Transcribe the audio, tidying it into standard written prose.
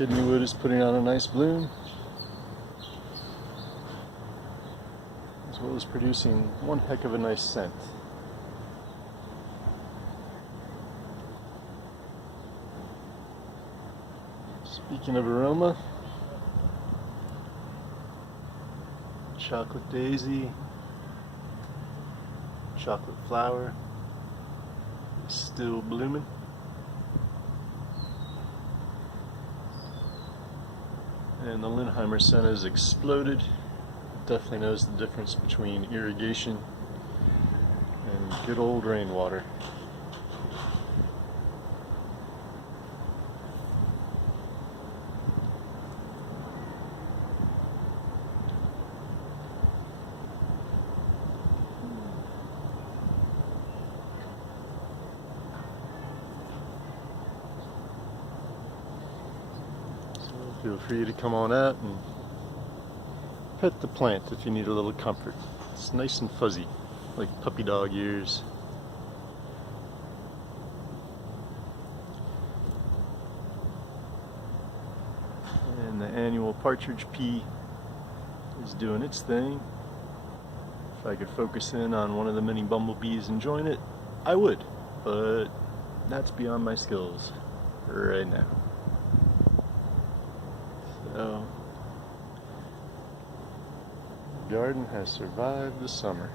Kidneywood is putting on a nice bloom, as well as producing one heck of a nice scent. Speaking of aroma, chocolate daisy, chocolate flower is still blooming. And the Lindheimer Senna has exploded. Definitely knows the difference between irrigation and good old rainwater. Feel free to come on out and pet the plant if you need a little comfort. It's nice and fuzzy, like puppy dog ears. And the annual Partridge Pea is doing its thing. If I could focus in on one of the many bumblebees enjoying it, I would, but that's beyond my skills right now. So, the garden has survived the summer.